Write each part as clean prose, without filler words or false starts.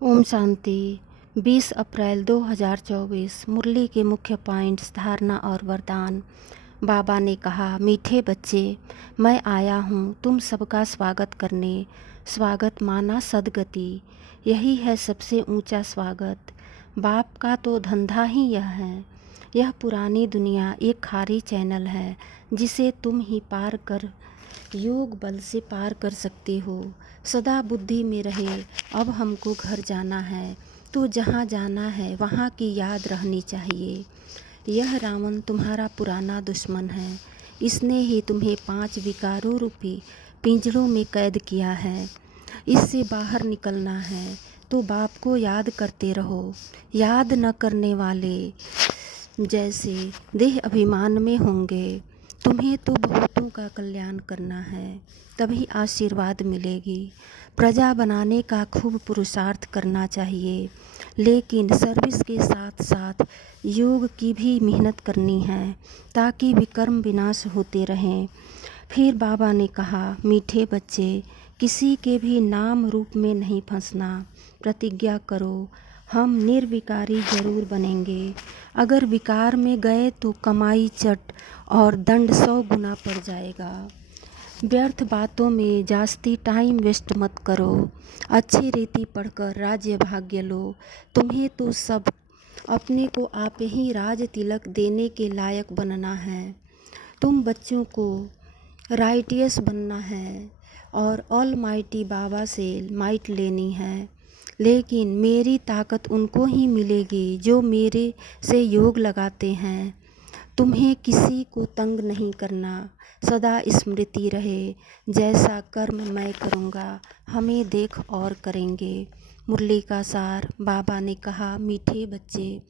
ओम शांति। 20 अप्रैल 2024। मुरली के मुख्य पॉइंट्स, धारणा और वरदान। बाबा ने कहा, मीठे बच्चे, मैं आया हूँ तुम सबका स्वागत करने। स्वागत माना सद्गति, यही है सबसे ऊंचा स्वागत। बाप का तो धंधा ही यह है। यह पुरानी दुनिया एक खारी चैनल है जिसे तुम ही पार कर योग बल से पार कर सकते हो। सदा बुद्धि में रहे, अब हमको घर जाना है, तो जहाँ जाना है वहाँ की याद रहनी चाहिए। यह रावण तुम्हारा पुराना दुश्मन है। इसने ही तुम्हें 5 विकारों रूपी पिंजरों में कैद किया है। इससे बाहर निकलना है तो बाप को याद करते रहो। याद न करने वाले जैसे देह अभिमान में होंगे। तुम्हें तो बहुतों का कल्याण करना है, तभी आशीर्वाद मिलेगी। प्रजा बनाने का खूब पुरुषार्थ करना चाहिए, लेकिन सर्विस के साथ साथ योग की भी मेहनत करनी है ताकि विकर्म विनाश होते रहें। फिर बाबा ने कहा, मीठे बच्चे, किसी के भी नाम रूप में नहीं फंसना। प्रतिज्ञा करो, हम निर्विकारी जरूर बनेंगे। अगर विकार में गए तो कमाई चट और दंड 100 गुना पड़ जाएगा। व्यर्थ बातों में जास्ती टाइम वेस्ट मत करो। अच्छी रीति पढ़कर राज्य भाग्य लो। तुम्हें तो सब अपने को आप ही राज तिलक देने के लायक बनना है। तुम बच्चों को राइटियस बनना है और ऑलमाइटी बाबा से माइट लेनी है। लेकिन मेरी ताकत उनको ही मिलेगी जो मेरे से योग लगाते हैं। तुम्हें किसी को तंग नहीं करना। सदा स्मृति रहे, जैसा कर्म मैं करूँगा हमें देख और करेंगे। मुरली का सार। बाबा ने कहा, मीठे बच्चे,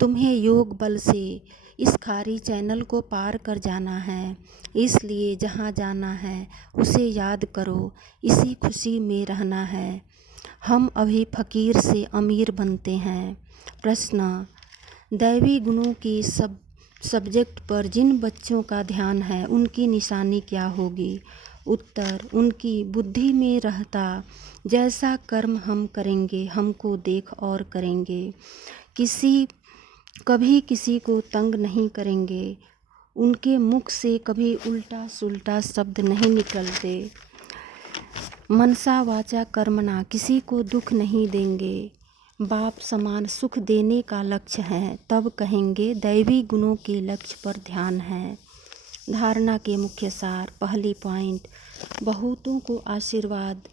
तुम्हें योग बल से इस खारी चैनल को पार कर जाना है। इसलिए जहाँ जाना है उसे याद करो, इसी खुशी में रहना है। हम अभी फकीर से अमीर बनते हैं। प्रश्न, दैवी गुणों की सब्जेक्ट पर जिन बच्चों का ध्यान है उनकी निशानी क्या होगी? उत्तर, उनकी बुद्धि में रहता जैसा कर्म हम करेंगे हमको देख और करेंगे। कभी किसी को तंग नहीं करेंगे। उनके मुख से कभी उल्टा सुल्टा शब्द नहीं निकलते। मनसा वाचा कर्मणा, किसी को दुख नहीं देंगे। बाप समान सुख देने का लक्ष्य है, तब कहेंगे दैवी गुणों के लक्ष्य पर ध्यान है। धारणा के मुख्य सार। पहली पॉइंट, बहुतों को आशीर्वाद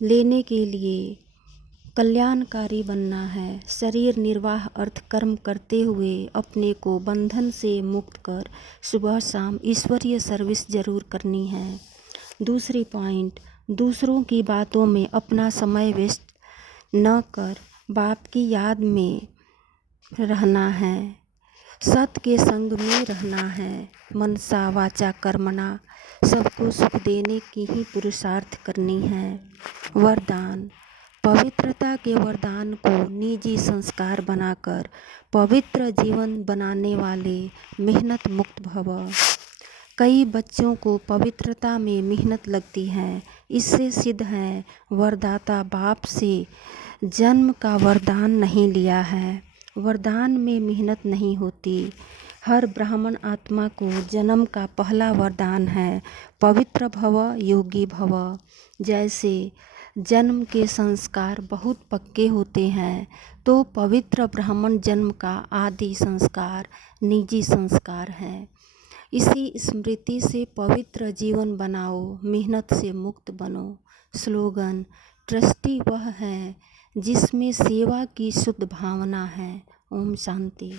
लेने के लिए कल्याणकारी बनना है। शरीर निर्वाह अर्थ कर्म करते हुए अपने को बंधन से मुक्त कर सुबह शाम ईश्वरीय सर्विस जरूर करनी है। दूसरी पॉइंट, दूसरों की बातों में अपना समय वेस्ट न कर बाप की याद में रहना है। सत के संग में रहना है। मनसा वाचा कर्मणा, सबको सुख देने की ही पुरुषार्थ करनी है। वरदान, पवित्रता के वरदान को निजी संस्कार बनाकर पवित्र जीवन बनाने वाले मेहनत मुक्त भव। कई बच्चों को पवित्रता में मेहनत लगती है। इससे सिद्ध है वरदाता बाप से जन्म का वरदान नहीं लिया है। वरदान में मेहनत नहीं होती। हर ब्राह्मण आत्मा को जन्म का पहला वरदान है, पवित्र भव योगी भव। जैसे जन्म के संस्कार बहुत पक्के होते हैं, तो पवित्र ब्राह्मण जन्म का आदि संस्कार निजी संस्कार है। इसी स्मृति से पवित्र जीवन बनाओ, मेहनत से मुक्त बनो। स्लोगन, ट्रस्टी वह है जिसमें सेवा की शुद्ध भावना है। ओम शांति।